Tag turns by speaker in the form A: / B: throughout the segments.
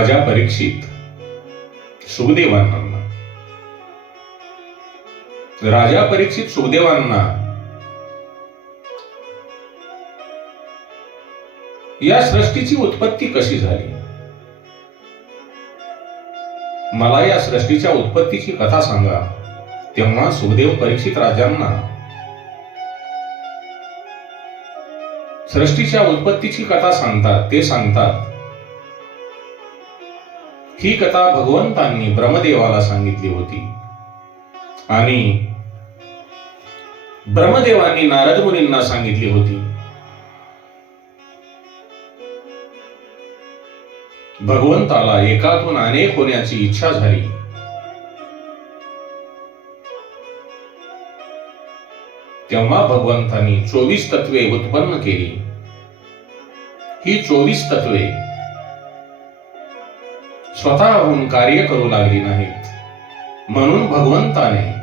A: राजा परीक्षित सुखदेवांना. राजा परीक्षित सुखदेवांना. या सृष्टीची उत्पत्ती कशी झाली? मला या सृष्टीच्या उत्पत्तीची कथा सांगा. तेव्हा सुखदेव परीक्षित राजांना. सृष्टीच्या उत्पत्तीची कथा सांगतात ते सांगतात ही कथा भगवंतांनी ब्रह्मदेवाला सांगितली होती. आणि ब्रह्मदेवांनी नारद मुनींना सांगितली होती. भगवंताला एकातून अनेक होण्याची इच्छा झाली. तेव्हा भगवंतांनी चोवीस तत्वे उत्पन्न केली. ही चोवीस तत्वे स्वतःहून कार्य करू लागली नाहीत म्हणून भगवंताने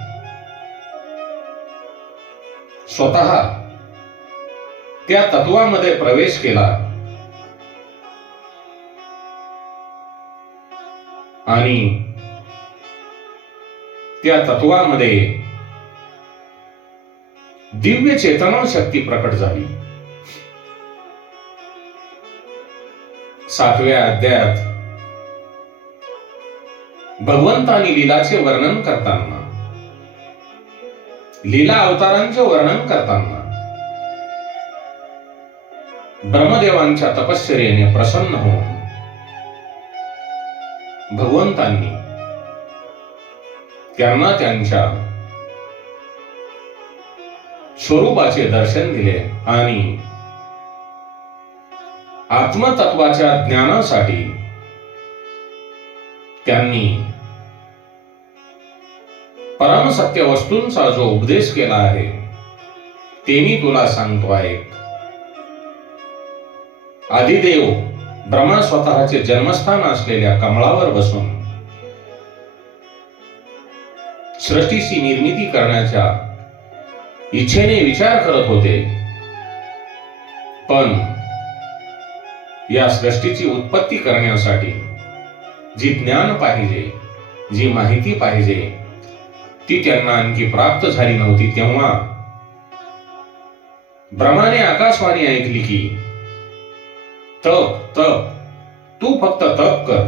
A: स्वतः त्या तत्वामध्ये प्रवेश केला. आणि त्या तत्वामध्ये दिव्य चेतना शक्ती प्रकट झाली. सातव्या अध्यायात भगवंतानी लीलाचे वर्णन करताना. लीला अवतारांचे वर्णन करताना. ब्रह्मदेवांच्या तपश्चर्येने प्रसन्न होऊन भगवंतांनी त्यांना त्यांच्या स्वरूपाचे दर्शन दिले आणि आत्मतत्वाच्या ज्ञानासाठी त्यांनी परमसत्य वस्तूंचा जो उपदेश केला आहे ते मी तुला सांगतो आहे. आदिदेव ब्रह्मा स्वतःचे जन्मस्थान असलेल्या कमळावर बसून सृष्टीची निर्मिती करण्याच्या इच्छेने विचार करत होते. पण या सृष्टीची उत्पत्ती करण्यासाठी जी ज्ञान पाहिजे जी माहिती पाहिजे ती त्यांना आणखी प्राप्त झाली नव्हती तेव्हा. ब्रह्माने आकाशवाणी ऐकली की तप तप तू फक्त तप कर.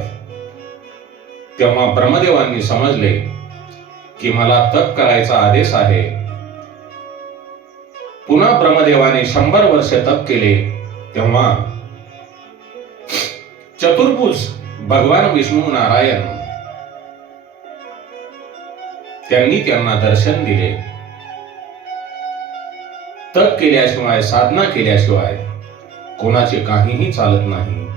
A: तेव्हा ब्रह्मदेवांनी समजले की मला तप करायचा आदेश आहे. पुन्हा ब्रह्मदेवाने शंभर वर्ष तप केले तेव्हा चतुर्भुज भगवान विष्णू नारायण त्यांनी त्यांना दर्शन दिले. तप केल्याशिवाय साधना केल्याशिवाय कोणाचे काहीही चालत नाही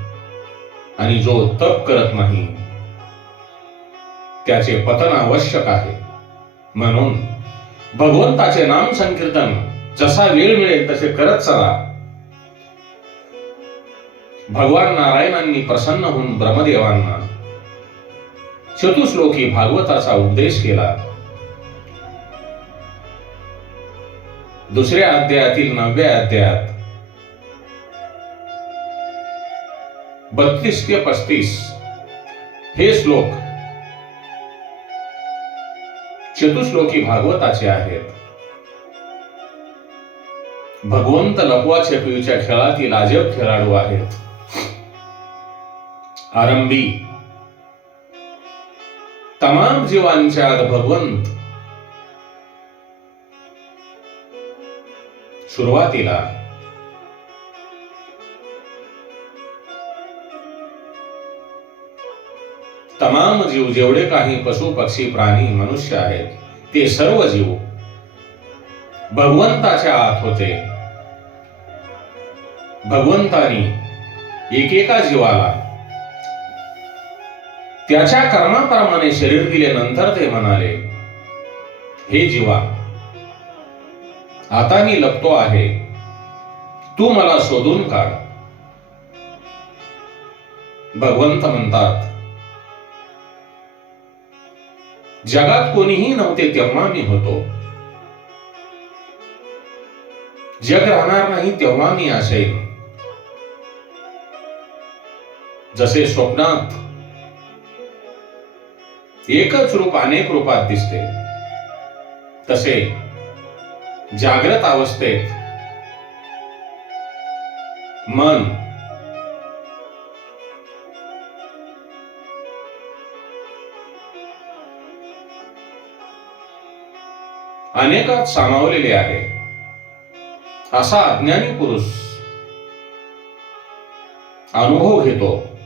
A: आणि जो तप करत नाही त्याचे पतन आवश्यक आहे. म्हणून भगवंताचे नाम संकीर्तन जसा वेळ मिळेल तसे करत चला. भगवान नारायणांनी प्रसन्न होऊन ब्रह्मदेवांना चतुश्लोकी भागवताचा उपदेश केला. दुसऱ्या अध्यायातील नवव्या अध्यायात. बत्तीस ते पस्तीस. हे श्लोक चतुश्लोकी भागवताचे आहेत. भगवंत लपवा छपवीच्या खेळातील अजब खेळाडू आहेत. आरंभी. तमाम जीवांच्या भगवंत सुरुवातीला तमाम जीव जेवढे काही पशु पक्षी प्राणी मनुष्य आहेत ते सर्व जीव भगवंताच्या आत होते. भगवंतानी एकेका जीवाला त्याच्या कर्माप्रमाणे शरीर दिले नंतर ते म्हणाले हे जीवा आता मी लपतो आहे. तू मला शोधून काढ. भगवंत म्हणतात जगात कोणीही नव्हते तेव्हा मी होतो. जग राहणार नाही तेव्हा मी असेल. जसे स्वप्नात एकच रूप अनेक रूपात दिसते तसे जाग्रत अवस्थेत. मन. अनेकात सामावलेले आहे. असा अज्ञानी पुरुष अनुभव घेतो.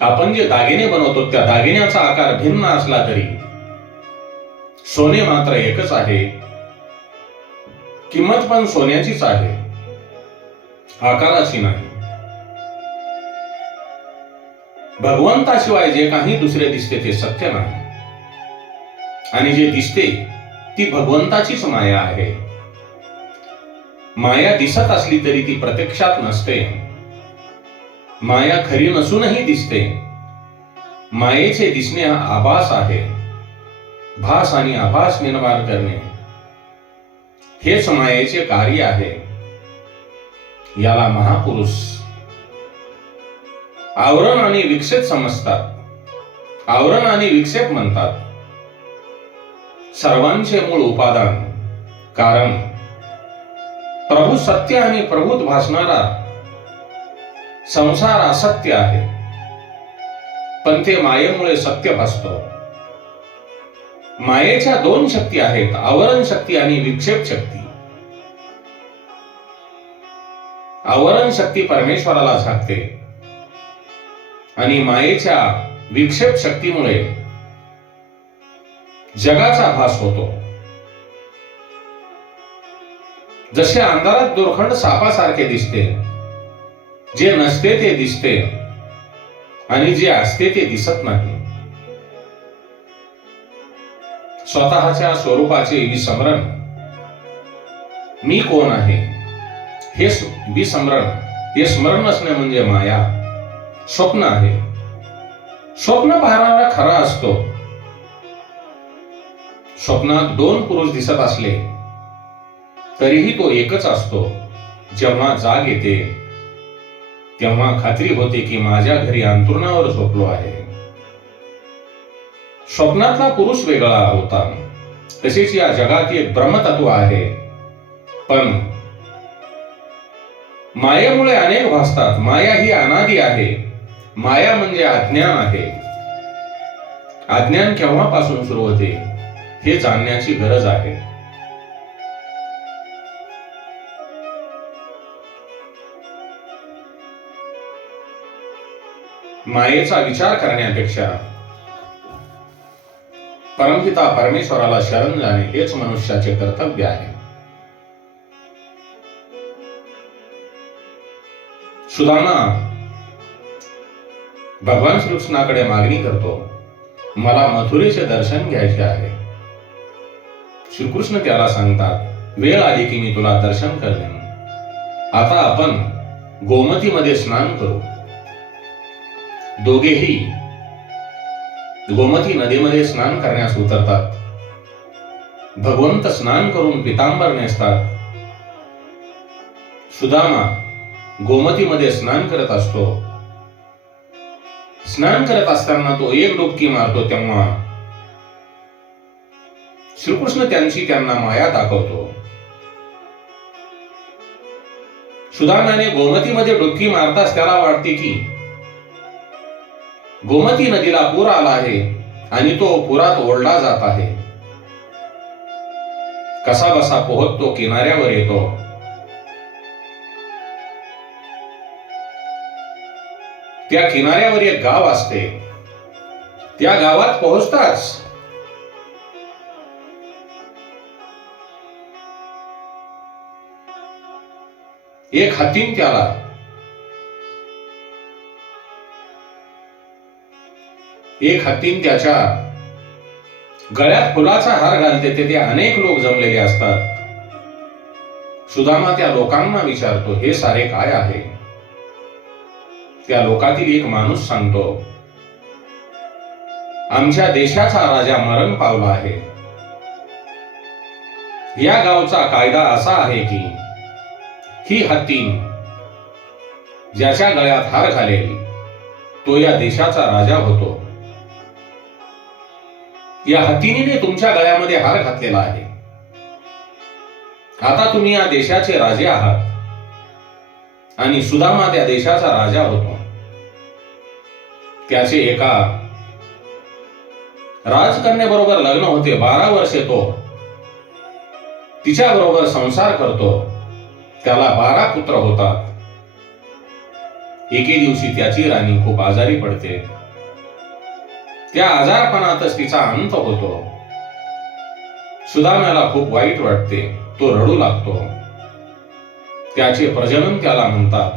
A: आपण जे दागिने बनवतो त्या दागिन्याचा आकार भिन्न असला तरी सोने मात्र एकच आहे. किंमत पण सोन्याचीच आहे. आकाराची नाही. भगवंताशिवाय जे काही दुसरे दिसते ते सत्य नाही. आणि जे दिसते ती भगवंताचीच माया आहे. माया दिसत असली तरी ती प्रत्यक्षात नसते. माया खरी नसूनही दिसते. मायेचे दिसणे हा आभास आहे. भास आणि आभास निर्माण करणे. हे समायेचे कार्य आहे. याला महापुरुष आवरण आणि विक्षेप समजतात. आवरण आणि विक्षेप म्हणतात. सर्वांचे मूळ उपादान कारण प्रभू सत्य आणि प्रभूत भासणारा संसार असत्य आहे. पण ते मायेमुळे सत्य भासतो. मायेच्या दोन शक्ती आहेत आवरण शक्ती आणि विक्षेप शक्ती. आवरण शक्ती परमेश्वराला झाकते. आणि मायेच्या विक्षेप शक्तीमुळे जगाचा भास होतो. जसे अंधारात दोरखंड सापासारखे दिसते जे नसते ते दिसते आणि जे असते ते दिसत नाही. स्वतःच्या स्वरूपाचे विसमरण. मी कोण आहे? हे विसमरण हे स्मरण असणे म्हणजे माया. स्वप्न आहे. स्वप्न पाहणारा खरा असतो. स्वप्नात दोन पुरुष दिसत असले तरीही तो एकच असतो जेव्हा जाग येते. तेव्हा खात्री होते की माझ्या घरी अंतरुणावर झोपलो आहे. स्वप्नातला पुरुष वेगळा होता. तसेच या जगात एक ब्रह्मतत्व आहे. पण मायेमुळे अनेक भासतात. माया ही अनादी आहे. माया म्हणजे अज्ञान आहे. अज्ञान केव्हापासून सुरू होते? हे जाणण्याची गरज आहे. मायेचा विचार करण्यापेक्षा परमपिता परमेश्वराला शरण जाणे हेच मनुष्याचे कर्तव्य आहे. सुदामा भगवान श्रीकृष्णाकडे मागणी करतो मला मथुरेचे दर्शन घ्यायचे आहे. श्रीकृष्ण त्याला सांगतात वेळ आली की मी तुला दर्शन करेन आता आपण गोमतीमध्ये स्नान करू. दोघेही गोमती नदीमध्ये स्नान करण्यास उतरतात. भगवंत स्नान करून पितांबर नेसतात. सुदामा गोमतीमध्ये स्नान करत असतो. स्नान करत असताना तो एक डुबकी मारतो तेव्हा श्रीकृष्ण त्यांची त्यांना माया दाखवतो. सुदामाने गोमतीमध्ये डुबकी मारताच त्याला वाटते की गोमती नदीला पूर आला आहे आणि तो पुरात ओढला जात आहे. कसा बसा पोहत तो किनाऱ्यावर येतो. त्या किनाऱ्यावर एक गाव असते. त्या गावात पोहोचताच एक हत्तीन त्याला एक हत्तीन त्याच्या गळ्यात फुलाचा हार घालते तेथे अनेक लोक जमलेले असतात. सुदामा त्या लोकांना विचारतो हे सारे काय आहे? त्या लोकातील एक माणूस सांगतो आमच्या देशाचा राजा मरण पावला आहे. या गावचा कायदा असा आहे की ही हत्तीन ज्याच्या गळ्यात हार घालेल तो या देशाचा राजा होतो. या हत्तीने तुमच्या गळ्यामध्ये हार घातलेला आहे. आता तुम्ही या देशाचे राजे आहात. आणि सुदामा त्या देशाचा राजा होतो. त्याचे एका राजकन्याबरोबर लग्न होते बारा वर्षे तो. तिच्या बरोबर संसार करतो. त्याला बारा पुत्र होतात. एके दिवशी त्याची राणी खूप आजारी पडते. त्या आजारपणातच तिचा अंत होतो. सुदाम्याला खूप वाईट वाटते. तो रडू लागतो. त्याचे प्रजनन त्याला म्हणतात.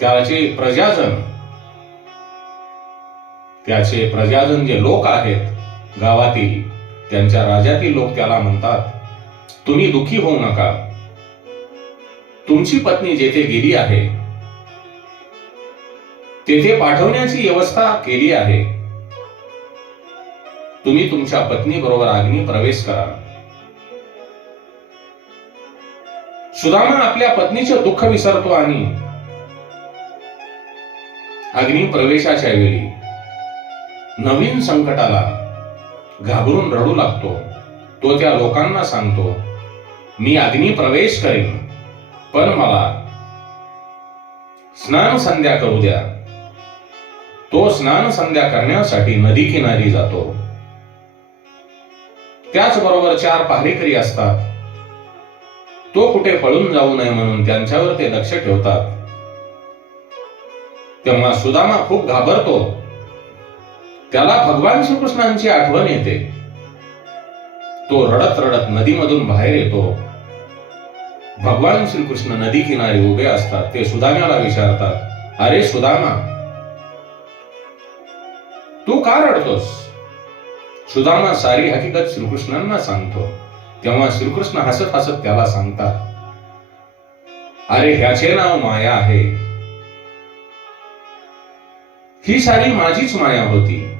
A: त्याचे प्रजाजन. त्याचे प्रजाजन जे लोक आहेत गावातील त्यांच्या राज्यातील लोक त्याला म्हणतात तुम्ही दुःखी होऊ नका. तुमची पत्नी जेथे गेली आहे तेथे पाठवण्याची व्यवस्था केली आहे. तुम्ही तुमच्या पत्नी बरोबर अग्नी प्रवेश करा सुदामा आपल्या पत्नीचे दुःख विसरतो आणि अग्नी प्रवेशाच्या वेळी नवीन संकटाला घाबरून रडू लागतो. तो त्या लोकांना सांगतो मी अग्नी प्रवेश करेन पण मला स्नान संध्या करू द्या. तो स्नान संध्या करण्यासाठी नदी किनारी जातो. त्याचबरोबर चार पहारेकरी असतात. तो कुठे पळून जाऊ नये म्हणून त्यांच्यावर ते लक्ष ठेवतात. तेव्हा सुदामा खूप घाबरतो. त्याला भगवान श्रीकृष्णांची आठवण येते. तो रडत रडत नदीमधून बाहेर येतो. भगवान श्रीकृष्ण नदी किनारी उभे असतात. ते सुदाम्याला विचारतात अरे सुदामा तू का रडतोस? सुदामा सारी हकीकत श्रीकृष्णांना सांगतो. तेव्हा श्रीकृष्ण हसत हसत त्याला सांगतात अरे ह्याचे नाव माया आहे. ही सारी माझीच माया होती.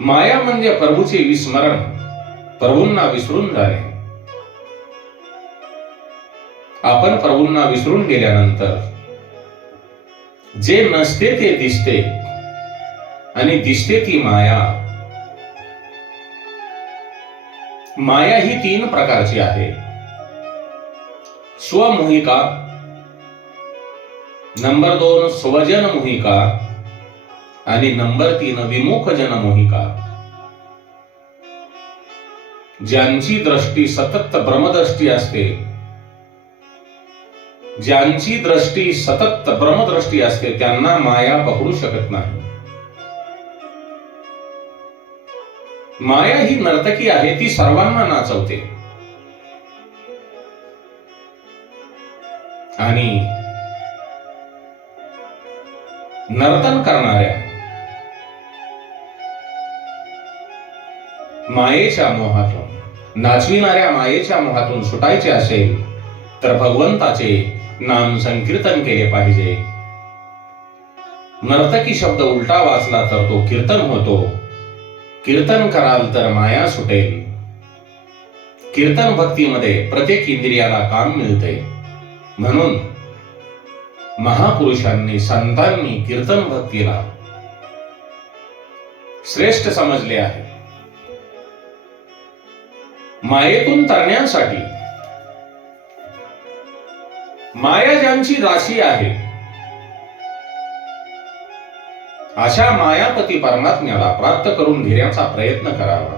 A: माया म्हणजे प्रभूचे विस्मरण प्रभूंना विसरून जाणे. आपण प्रभूंना विसरून गेल्यानंतर जे नसते ते दिसते आणि दिसते ती माया. माया ही तीन प्रकारची आहे. स्वमोहिका नंबर दोन स्वजन मोहिका आणि नंबर तीन विमुख जन मोहिका. ज्यांची दृष्टी सतत ब्रह्मदृष्टी असते ज्यांची दृष्टी सतत ब्रह्मदृष्टी असते त्यांना माया पकडू शकत नाही. माया ही नर्तकी आहे ती सर्वांना नाचवते. आणि नर्तन करणाऱ्या मायेच्या मोहातून नाचविणाऱ्या मायेच्या मोहातून सुटायचे असेल तर भगवंताचे नाम संकीर्तन केले पाहिजे. नर्तकी शब्द उलटा वाचला तर तो कीर्तन होतो. कीर्तन कराल तर माया सुटेल. कीर्तन भक्तीमध्ये प्रत्येक इंद्रियाला काम मिळते. म्हणून महापुरुषांनी संतांनी कीर्तन भक्तीला श्रेष्ठ समजले आहे. मायेतून तरण्यासाठी. माया ज्यांची राशी आहे अशा मायापती परमात्म्याला प्राप्त करून घेण्याचा प्रयत्न करावा.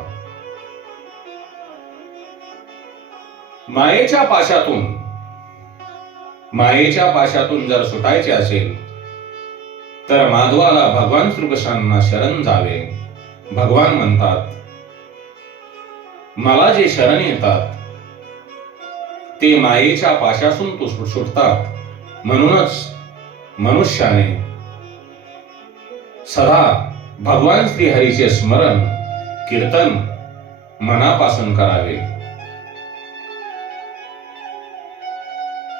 A: मायेच्या पाशातून मायेच्या पाशातून जर सुटायचे असेल तर माधवाला भगवान श्रीकृष्णांना शरण जावे. भगवान म्हणतात मला जे शरण येतात ते मायेच्या पाशासून तो सुटतात. म्हणूनच मनुष्याने सदा भगवान श्रीहरीचे स्मरण कीर्तन मनापासून करावे.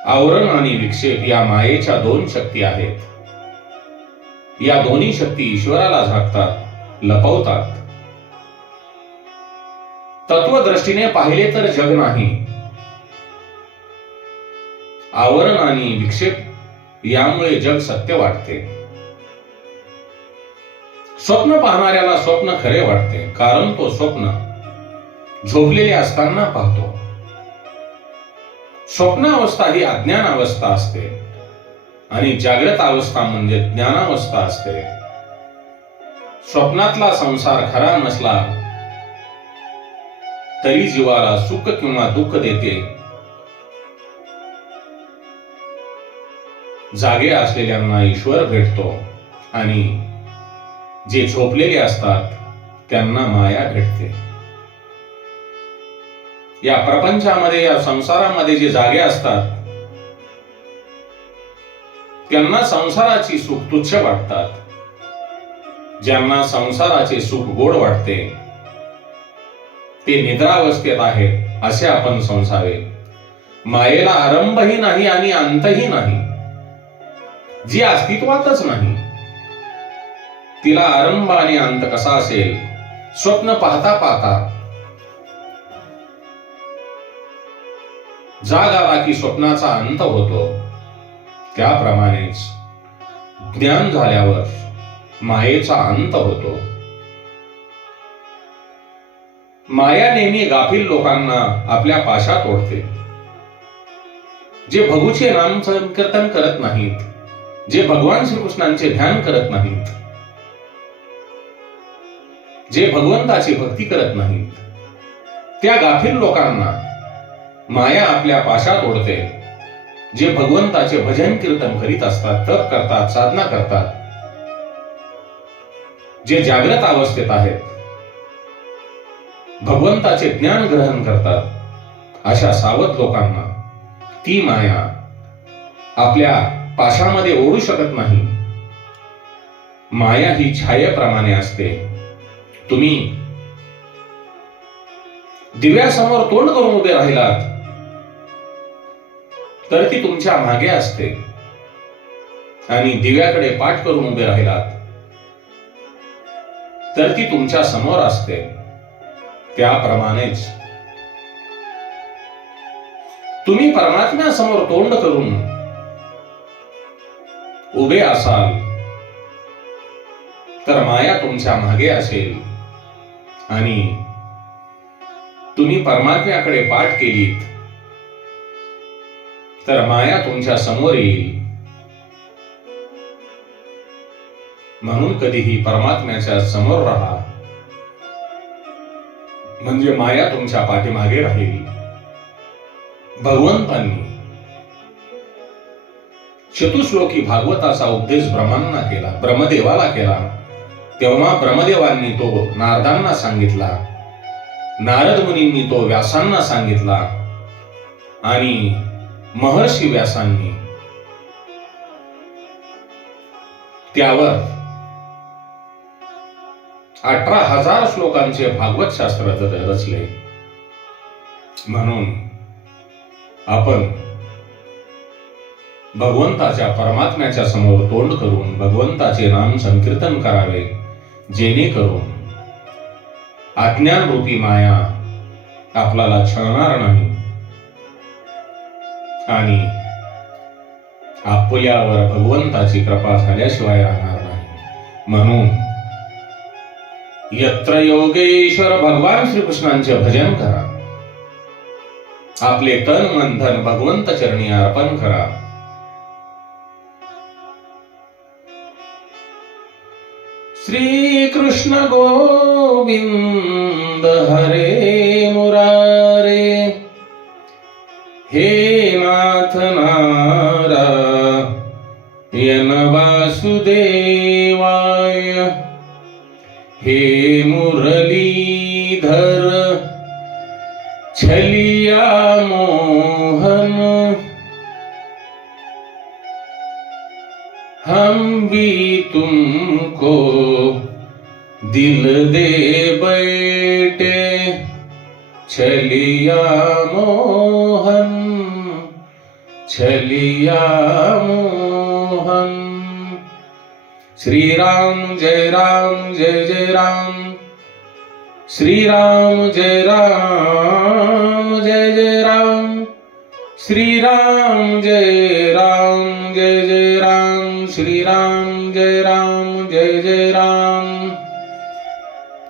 A: आवरण आणि विक्षेप या मायेच्या दोन शक्ती आहेत. या दोन्ही शक्ती ईश्वराला झाकतात लपवतात. तत्वदृष्टीने पाहिले तर जग नाही. आवरण आणि विक्षेप यामुळे जग सत्य वाटते. स्वप्न पाहणाऱ्याला स्वप्न खरे वाटते कारण तो स्वप्न झोपलेले असताना पाहतो. स्वप्न अवस्था ही अज्ञान अवस्था असते आणि जागृत अवस्था म्हणजे ज्ञानावस्था असते. स्वप्नातला संसार खरा नसला तरी जीवाला सुख किंवा दुःख देते. जागे असलेल्यांना ईश्वर भेटतो आणि जे झोपलेले असतात त्यांना माया भेटते या प्रपंचामध्ये या संसारामध्ये जे जागे असतात त्यांना संसाराची सुख तुच्छ वाटतात. ज्यांना संसाराचे सुख गोड वाटते ते निद्रावस्थेत आहेत असे आपण संसावे मायेला आरंभही नाही आणि अंतही नाही. जी अस्तित्वातच नाही. तिला आरंभ आणि अंत कसा असेल? स्वप्न पाहता पाहता. जाग आला की स्वप्नाचा अंत होतो. त्याप्रमाणेच ज्ञान झाल्यावर मायेचा अंत होतो. माया नेहमी गाफील लोकांना आपल्या पाशात ओढते जे भगूचे नाम संकीर्तन करत नाहीत जे भगवान श्रीकृष्णांचे ध्यान करत नाहीत जे भगवंताची भक्ती करत नाहीत त्या गाफील लोकांना माया आपल्या पाशात ओढते. जे भगवंताचे भजन कीर्तन करीत असतात तप करतात साधना करतात जे जागृत अवस्थेत आहेत भगवंताचे ज्ञान ग्रहण करतात अशा सावध लोकांना ती माया आपल्या पाशामध्ये ओढू शकत नाही. माया ही छायेप्रमाणे असते. तुम्ही दिव्यासमोर तोंड करून उभे राहिलात तर ती तुमच्या मागे असते. आणि दिव्याकडे पाठ करून उभे राहिलात तर ती तुमच्यासमोर असते. त्याप्रमाणेच तुम्ही परमात्म्यासमोर तोंड करून उभे असाल तर माया तुमच्या मागे असेल. आणि तुम्ही परमात्म्याकडे पाठ केलीत तर माया तुमच्यासमोर येईल. म्हणून कधीही परमात्म्याच्या समोर राहा. म्हणजे माया तुमच्या पाठीमागे राहील. भगवंतांनी चतुश्लोकी भागवताचा उपदेश ब्रह्मांना केला ब्रह्मदेवाला केला. तेव्हा ब्रह्मदेवांनी तो नारदांना सांगितला. नारद मुनींनी तो व्यासांना सांगितला. आणि महर्षी व्यासांनी त्यावर अठरा हजार श्लोकांचे भागवत शास्त्र रचले. म्हणून आपण भगवंताच्या परमात्म्याच्या समोर तोंड करून भगवंताचे नाम संकीर्तन करावे. जेणेकरून अज्ञान रूपी माया आपल्याला छळणार नाही. आणि आपल्यावर भगवंताची कृपा झाल्याशिवाय राहणार नाही. म्हणून यत्र योगेश्वर भगवान श्रीकृष्णांचे भजन करा. आपले तन मन धन भगवंत चरणी अर्पण करा. श्रीकृष्णगोविन्द हरे मुरारे। हे नाथ नार वासुदेव हम भी तुमको दिल दे बैठे छलिया मोहन छलिया मोहन। श्री राम जय राम जय जय राम। श्री राम जय राम जय जय राम। श्री राम जय